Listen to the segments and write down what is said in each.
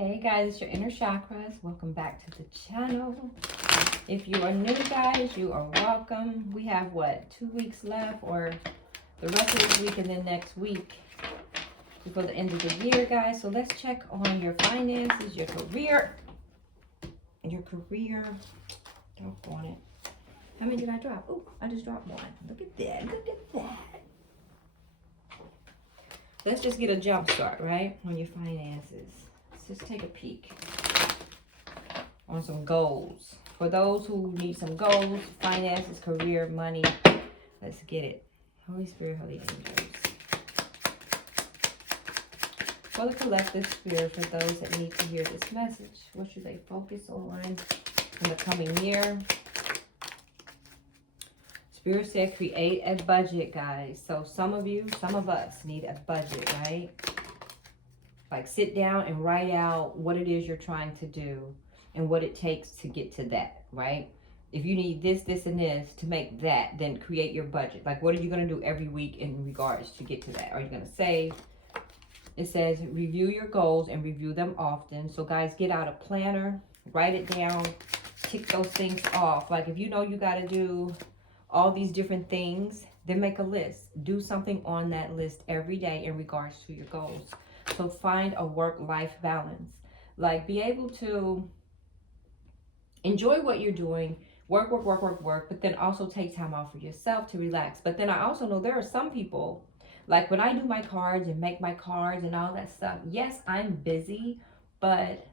Hey guys, it's your inner chakras. Welcome back to the channel. If you are new, guys, you are welcome. We have what, 2 weeks left, or the rest of this week and then next week before the end of the year, guys. So let's check on your finances, your career. Don't want it. How many did I drop? Oh, I just dropped one. Look at that. Look at that. Let's just get a jump start, right, on your finances. Let's take a peek on some goals. For those who need some goals, finances, career, money, let's get it. Holy Spirit, Holy Angels. For the collective spirit, for those that need to hear this message, what should they focus on in the coming year? Spirit said create a budget, guys. So some of us need a budget, right? Like sit down and write out what it is you're trying to do and what it takes to get to that, right? If you need this, this, and this to make that, then create your budget. Like what are you going to do every week in regards to get to that? Are you going to save? It says review your goals and review them often. So guys, get out a planner, write it down, tick those things off. Like if you know you got to do all these different things, then make a list. Do something on that list every day in regards to your goals. So find a work-life balance. Like be able to enjoy what you're doing, work, but then also take time off for yourself to relax. But then I also know there are some people, like when I do my cards and make my cards and all that stuff, yes, I'm busy, but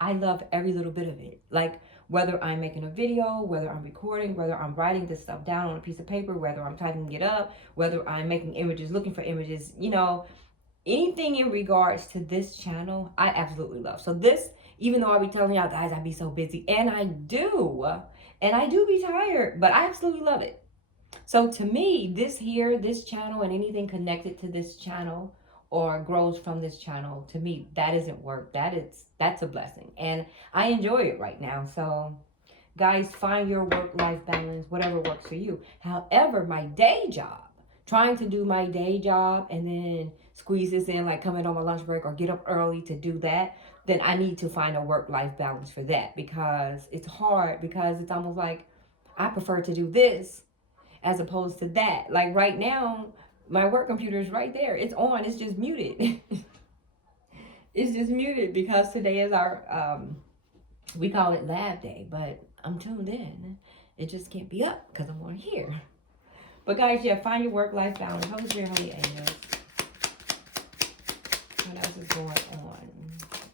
I love every little bit of it. Like whether I'm making a video, whether I'm recording, whether I'm writing this stuff down on a piece of paper, whether I'm typing it up, whether I'm making images, looking for images, you know, anything in regards to this channel, I absolutely love. So this, even though I'll be telling y'all, guys, I be so busy, and I do be tired, but I absolutely love it. So to me, this channel and anything connected to this channel or grows from this channel, to me, that isn't work. That's a blessing. And I enjoy it right now. So guys, find your work-life balance, whatever works for you. However, my day job, trying to do my day job and then squeeze this in, like come in on my lunch break or get up early to do that, then I need to find a work-life balance for that, because it's hard, because it's almost like I prefer to do this as opposed to that. Like right now, my work computer is right there. It's on. It's just muted. It's just muted because today is our, we call it lab day, but I'm tuned in. It just can't be up because I'm on here. But guys, yeah, find your work-life balance. Holy Spirit, Holy Angels. What else is going on?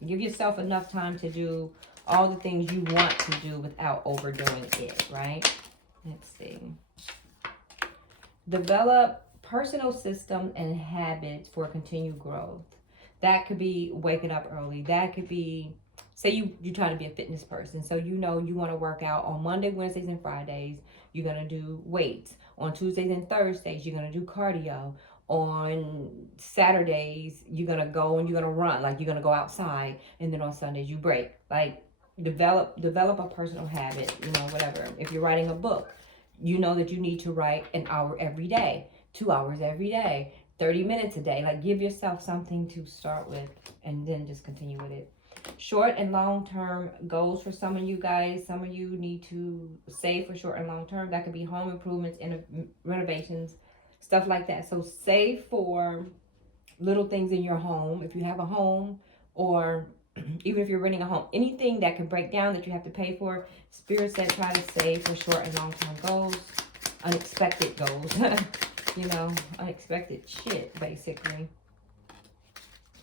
Give yourself enough time to do all the things you want to do without overdoing it, right? Let's see. Develop personal system and habits for continued growth. That could be waking up early. That could be, say you try to be a fitness person. So you know you want to work out on Monday, Wednesdays, and Fridays. You're going to do weights. On Tuesdays and Thursdays, you're going to do cardio. On Saturdays, you're going to go and you're going to run. Like you're going to go outside. And then on Sundays, you break. Like develop a personal habit, you know, whatever. If you're writing a book, you know that you need to write an hour every day, 2 hours every day, 30 minutes a day. Like give yourself something to start with and then just continue with it. Short and long-term goals for some of you guys. Some of you need to save for short and long-term. That could be home improvements and renovations, stuff like that. So save for little things in your home. If you have a home, or even if you're renting a home, anything that can break down that you have to pay for, Spirit said try to save for short and long-term goals. Unexpected goals. You know, unexpected shit, basically.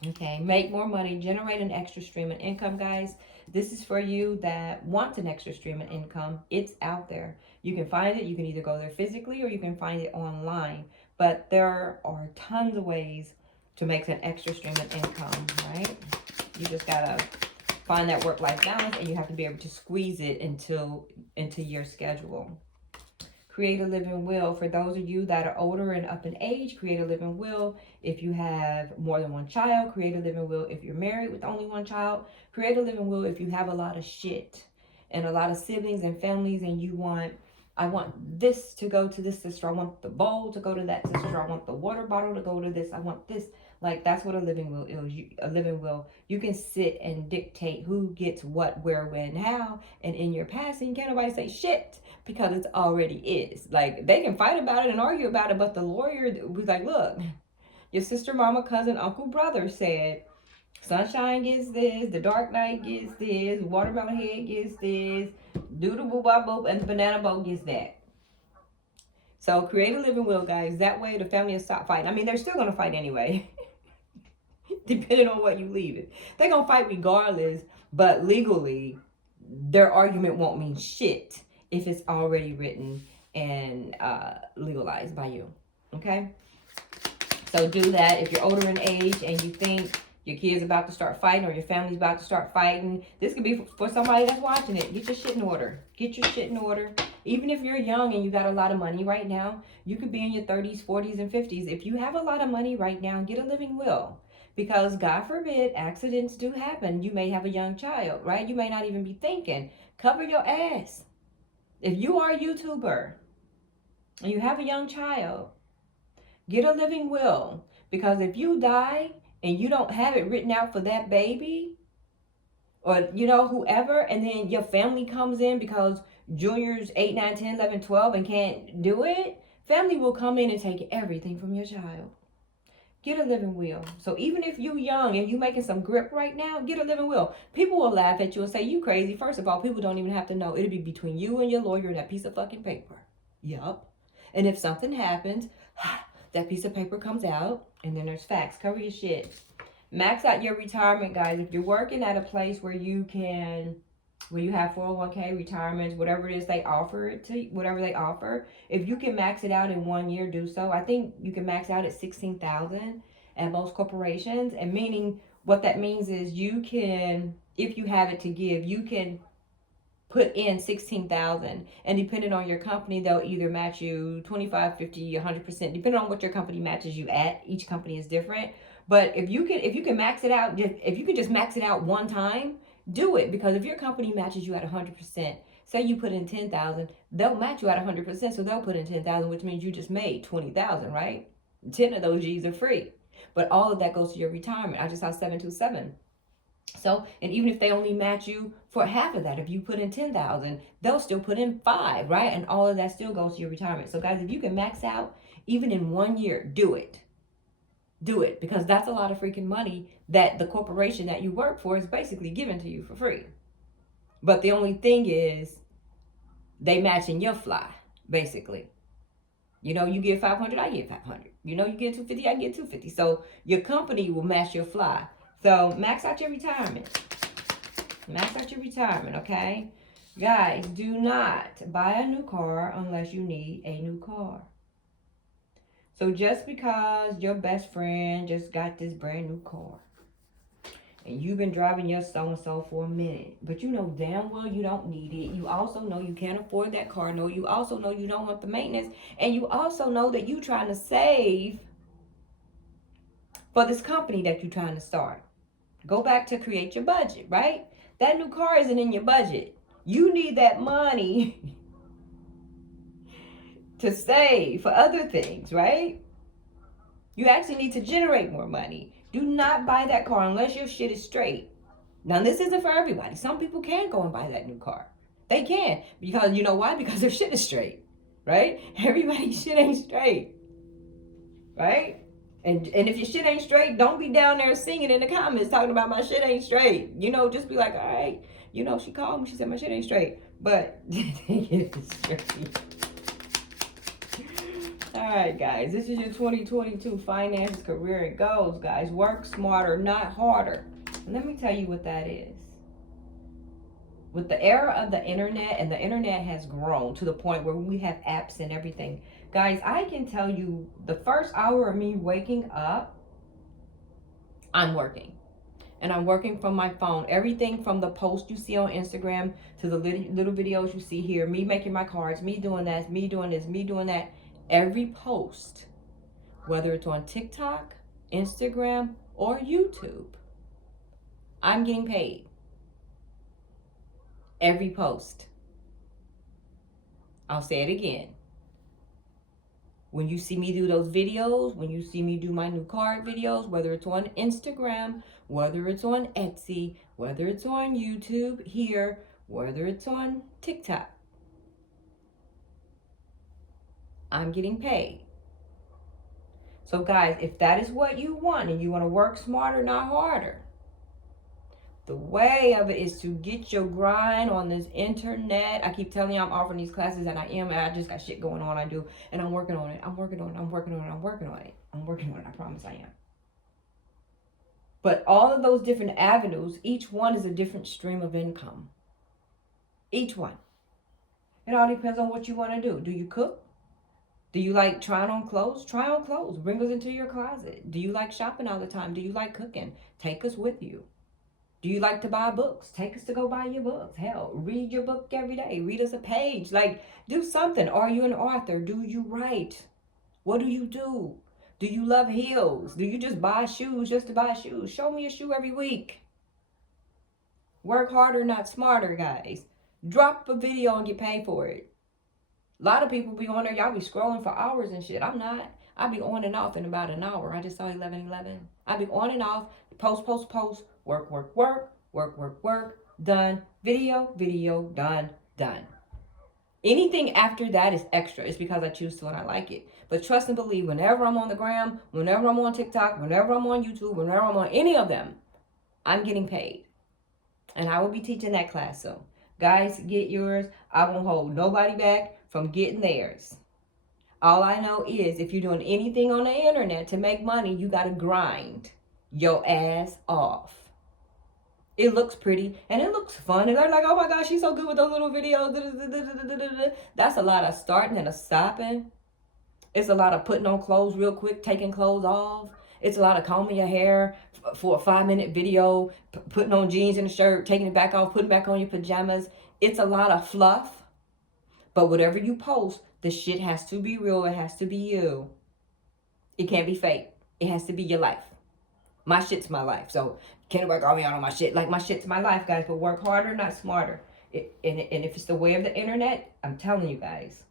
Okay, make more money, generate an extra stream of income, guys. This is for you that want an extra stream of income. It's out there. You can find it. You can either go there physically or you can find it online. But there are tons of ways to make an extra stream of income, right? You just gotta find that work-life balance, and you have to be able to squeeze it into your schedule. Create a living will. For those of you that are older and up in age, create a living will. If you have more than one child, create a living will. If you're married with only one child, create a living will. If you have a lot of shit and a lot of siblings and families, and you want, I want this to go to this sister, I want the bowl to go to that sister, I want the water bottle to go to this, I want this. Like, that's what a living will is. A living will, you can sit and dictate who gets what, where, when, how, and in your passing, can't nobody say shit because it's already is. Like, they can fight about it and argue about it, but the lawyer was like, look, your sister, mama, cousin, uncle, brother said, Sunshine gets this, the Dark Knight gets this, Watermelon Head gets this, Doodle Boo Bop Boop, and the Banana Boat gets that. So create a living will, guys. That way the family will stop fighting. I mean, they're still going to fight anyway. Depending on what you leave it. They're going to fight regardless. But legally, their argument won't mean shit if it's already written and legalized by you. Okay? So do that. If you're older in age and you think your kid's about to start fighting or your family's about to start fighting, this could be for somebody that's watching it. Get your shit in order. Get your shit in order. Even if you're young and you got a lot of money right now, you could be in your 30s, 40s, and 50s. If you have a lot of money right now, get a living will. Because God forbid, accidents do happen. You may have a young child, right? You may not even be thinking. Cover your ass. If you are a YouTuber and you have a young child, get a living will. Because if you die and you don't have it written out for that baby, or, you know, whoever, and then your family comes in because Junior's 8, 9, 10, 11, 12 and can't do it, family will come in and take everything from your child. Get a living will. So even if you're young and you making some grip right now, get a living will. People will laugh at you and say, you crazy. First of all, people don't even have to know. It'll be between you and your lawyer and that piece of fucking paper. Yup. And if something happens, that piece of paper comes out and then there's facts. Cover your shit. Max out your retirement, guys. If you're working at a place where you have 401k, retirements, whatever it is they offer it to, whatever they offer, if you can max it out in 1 year, do so. I think you can max out at $16,000 at most corporations. And meaning, what that means is you can, if you have it to give, you can put in $16,000, and depending on your company, they'll either match you 25, 50, 100%, depending on what your company matches you at. Each company is different. But if you can max it out, if you can just max it out one time, do it. Because if your company matches you at 100%, say you put in 10,000, they'll match you at 100%, so they'll put in 10,000, which means you just made 20,000, right? 10 of those G's are free, but all of that goes to your retirement. I just saw 727. So, and even if they only match you for half of that, if you put in 10,000, they'll still put in 5, right? And all of that still goes to your retirement. So guys, if you can max out even in 1 year, do it. Do it, because that's a lot of freaking money that the corporation that you work for is basically giving to you for free. But the only thing is, they matching your fly, basically. You know, you get 500, I get 500. You know, you get 250, I get 250. So your company will match your fly. So max out your retirement. Max out your retirement, okay? Guys, do not buy a new car unless you need a new car. So just because your best friend just got this brand new car and you've been driving your so-and-so for a minute, but you know damn well you don't need it. You also know you can't afford that car. No, you also know you don't want the maintenance. And you also know that you're trying to save for this company that you're trying to start. Go back to create your budget, right? That new car isn't in your budget. You need that money to save for other things, right? You actually need to generate more money. Do not buy that car unless your shit is straight. Now, this isn't for everybody. Some people can go and buy that new car. They can. Because, you know why? Because their shit is straight, right? Everybody's shit ain't straight, right? And if your shit ain't straight, don't be down there singing in the comments talking about my shit ain't straight. You know, just be like, all right, you know, she called me, she said my shit ain't straight. But it is straight. All right, guys, this is your 2022 finances, career, and goals, guys. Work smarter, not harder. And let me tell you what that is. With the era of the internet, and the internet has grown to the point where we have apps and everything. Guys, I can tell you the first hour of me waking up, I'm working. And I'm working from my phone. Everything from the post you see on Instagram to the little videos you see here. Me making my cards, me doing that, me doing this, me doing that. Every post, whether it's on TikTok, Instagram, or YouTube, I'm getting paid. Every post. I'll say it again. When you see me do those videos, when you see me do my new card videos, whether it's on Instagram, whether it's on Etsy, whether it's on YouTube here, whether it's on TikTok, I'm getting paid. So guys, if that is what you want and you want to work smarter, not harder, the way of it is to get your grind on this internet. I keep telling you I'm offering these classes, and I just got shit going on. I do, and I'm working on it. I'm working on it. I'm working on it. I'm working on it. I'm working on it. I promise I am. But all of those different avenues, each one is a different stream of income. Each one. It all depends on what you want to do. Do you cook? Do you like trying on clothes? Try on clothes. Bring us into your closet. Do you like shopping all the time? Do you like cooking? Take us with you. Do you like to buy books? Take us to go buy your books. Hell, read your book every day. Read us a page. Like, do something. Are you an author? Do you write? What do you do? Do you love heels? Do you just buy shoes just to buy shoes? Show me a shoe every week. Work harder, not smarter, guys. Drop a video and get paid for it. A lot of people be on there. Y'all be scrolling for hours and shit. I'm not. I be on and off in about an hour. I just saw 11:11. I be on and off. Post. Work. Done. Video. Done. Anything after that is extra. It's because I choose to and I like it. But trust and believe, whenever I'm on the gram, whenever I'm on TikTok, whenever I'm on YouTube, whenever I'm on any of them, I'm getting paid. And I will be teaching that class soon. Guys, get yours. I won't hold nobody back from getting theirs. All I know is if you're doing anything on the internet to make money, you got to grind your ass off. It looks pretty and it looks fun. And they're like, oh my gosh, she's so good with those little videos. That's a lot of starting and a stopping. It's a lot of putting on clothes real quick, taking clothes off. It's a lot of combing your hair for a 5-minute video, putting on jeans and a shirt, taking it back off, putting back on your pajamas. It's a lot of fluff. But whatever you post, the shit has to be real. It has to be you. It can't be fake. It has to be your life. My shit's my life. So can't nobody call me out on my shit. Like, my shit's my life, guys. But work harder, not smarter. And if it's the way of the internet, I'm telling you guys,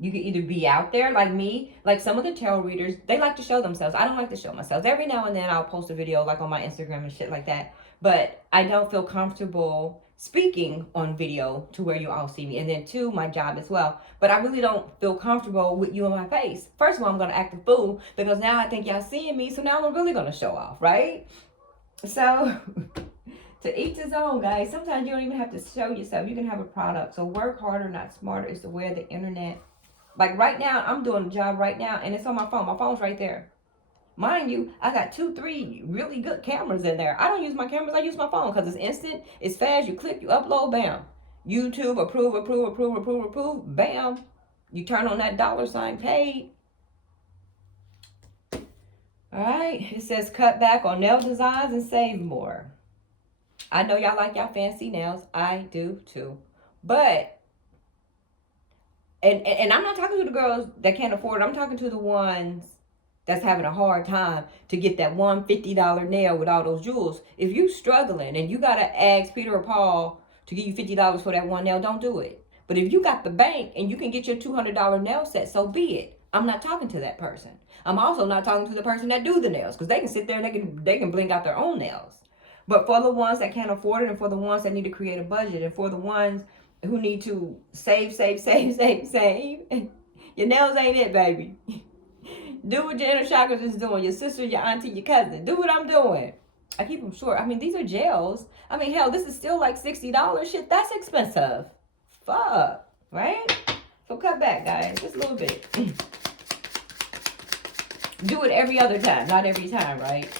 you can either be out there like me, like some of the tarot readers, they like to show themselves. I don't like to show myself. Every now and then I'll post a video like on my Instagram and shit like that. But I don't feel comfortable speaking on video to where you all see me. And then two, my job as well. But I really don't feel comfortable with you in my face. First of all, I'm going to act a fool because now I think y'all seeing me. So now I'm really going to show off, right? So to each his own, guys. Sometimes you don't even have to show yourself. You can have a product. So work harder, not smarter is the way of the internet. Like right now, I'm doing a job right now, and it's on my phone. My phone's right there. Mind you, I got 2-3 really good cameras in there. I don't use my cameras. I use my phone because it's instant. It's fast. You click, you upload, bam. YouTube, approve, bam. You turn on that $sign paid. All right. It says cut back on nail designs and save more. I know y'all like y'all fancy nails. I do too. But And I'm not talking to the girls that can't afford it. I'm talking to the ones that's having a hard time to get that $150 nail with all those jewels. If you struggling and you got to ask Peter or Paul to give you $50 for that one nail, don't do it. But if you got the bank and you can get your $200 nail set, so be it. I'm not talking to that person. I'm also not talking to the person that do the nails because they can sit there and they can blink out their own nails. But for the ones that can't afford it and for the ones that need to create a budget and for the ones who need to save. Your nails ain't it, baby. Do what your inner chakras is doing. Your sister, your auntie, your cousin. Do what I'm doing. I keep them short. I mean, these are gels. I mean, hell, this is still like $60. Shit, that's expensive. Fuck, right? So cut back, guys. Just a little bit. Do it every other time, not every time, right?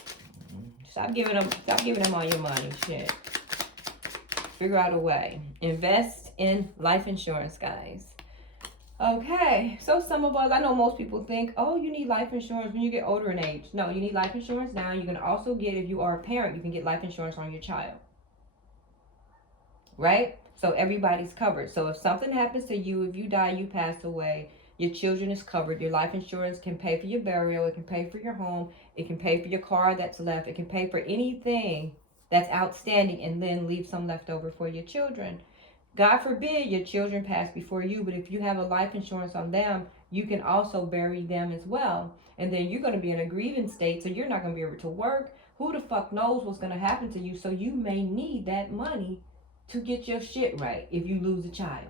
Stop giving them all your money. Shit. Figure out a way. Invest in life insurance, guys. Okay, so some of us, I know most people think, oh, you need life insurance when you get older in age. No, you need life insurance now. You can also get, if you are a parent, you can get life insurance on your child. Right? So everybody's covered. So if something happens to you, if you die, you pass away, your children is covered. Your life insurance can pay for your burial. It can pay for your home. It can pay for your car that's left. It can pay for anything that's outstanding and then leave some left over for your children. God forbid your children pass before you, but if you have a life insurance on them, you can also bury them as well. And then you're going to be in a grieving state, so you're not going to be able to work. Who the fuck knows what's going to happen to you? So you may need that money to get your shit right if you lose a child.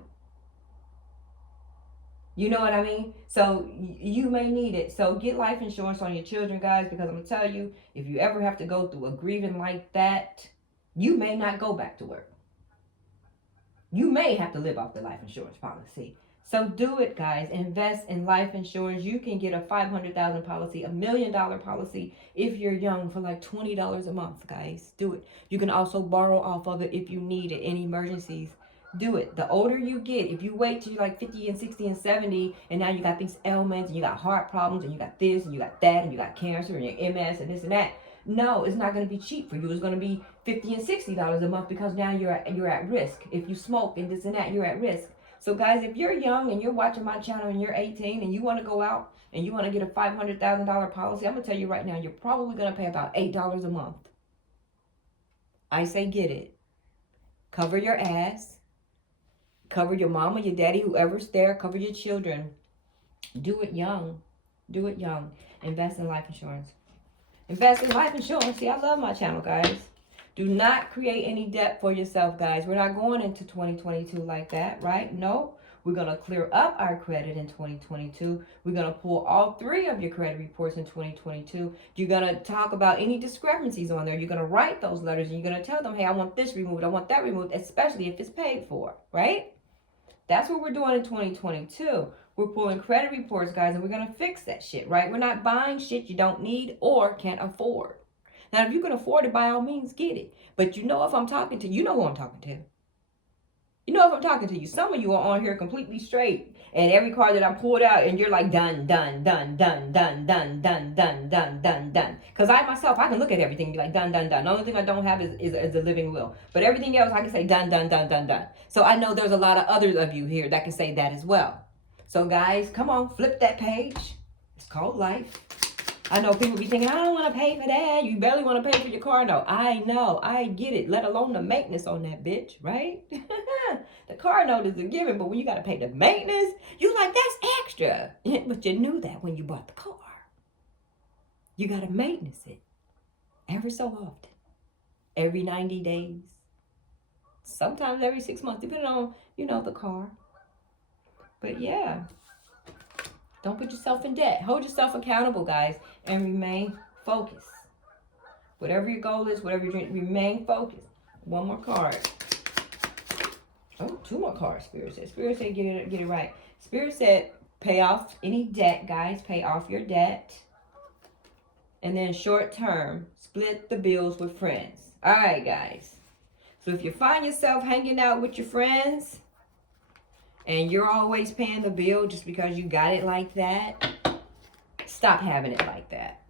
You know what I mean? So you may need it. So get life insurance on your children, guys, because I'm going to tell you, if you ever have to go through a grieving like that, you may not go back to work. You may have to live off the life insurance policy. So do it, guys. Invest in life insurance. You can get a $500,000 policy, $1 million policy if you're young for like $20 a month, guys. Do it. You can also borrow off of it if you need it in emergencies. Do it. The older you get, if you wait till you're like 50 and 60 and 70, and now you got these ailments, and you got heart problems, and you got this, and you got that, and you got cancer, and your MS, and this and that. No, it's not going to be cheap for you. It's going to be $50 and $60 a month because now you're at risk. If you smoke and this and that, you're at risk. So guys, if you're young and you're watching my channel and you're 18 and you want to go out and you want to get a $500,000 policy, I'm going to tell you right now, you're probably going to pay about $8 a month. I say get it. Cover your ass. Cover your mama, your daddy, whoever's there. Cover your children. Do it young. Do it young. Invest in life insurance. Invest in life insurance. See, I love my channel, guys. Do not create any debt for yourself, guys. We're not going into 2022 like that, right? No. We're going to clear up our credit in 2022. We're going to pull all 3 of your credit reports in 2022. You're going to talk about any discrepancies on there. You're going to write those letters and you're going to tell them, hey, I want this removed. I want that removed, especially if it's paid for, right? That's what we're doing in 2022. We're pulling credit reports, guys, and we're going to fix that shit, right? We're not buying shit you don't need or can't afford. Now, if you can afford it, by all means, get it. But you know if I'm talking to, you know who I'm talking to. You know if I'm talking to you. Some of you are on here completely straight. And every card that I pulled out, and you're like, done, done, done, done, done, done, done, done, done, done, done. Because I myself, I can look at everything and be like, done, done, done. The only thing I don't have is a living will. But everything else, I can say done, done, done, done, done. So I know there's a lot of others of you here that can say that as well. So guys, come on, flip that page. It's called life. I know people be thinking, I don't want to pay for that. You barely want to pay for your car note. I know, I get it. Let alone the maintenance on that bitch, right? The car note is a given, but when you got to pay the maintenance, you're like, that's extra. But you knew that when you bought the car. You got to maintenance it every so often. Every 90 days. Sometimes every 6 months, depending on, the car. But yeah. Don't put yourself in debt. Hold yourself accountable, guys, and remain focused. Whatever your goal is, whatever your dream, remain focused. One more card. Oh, 2 more cards, Spirit said. Spirit said get it right. Spirit said pay off any debt, guys. Pay off your debt. And then short term, split the bills with friends. All right, guys. So if you find yourself hanging out with your friends, and you're always paying the bill just because you got it like that, stop having it like that.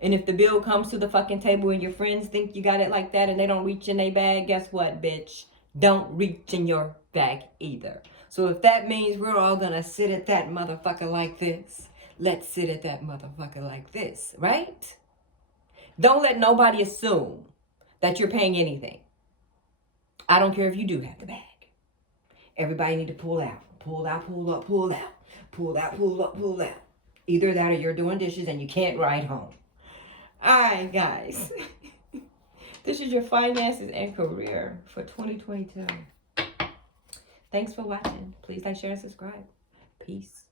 And if the bill comes to the fucking table and your friends think you got it like that and they don't reach in their bag, guess what, bitch? Don't reach in your bag either. So if that means we're all gonna sit at that motherfucker like this, let's sit at that motherfucker like this, right? Don't let nobody assume that you're paying anything. I don't care if you do have the bag. Everybody need to pull out. Pull out, pull up, pull out. Pull out, pull up, pull out. Either that or you're doing dishes and you can't ride home. All right, guys. This is your finances and career for 2022. Thanks for watching. Please like, share, and subscribe. Peace.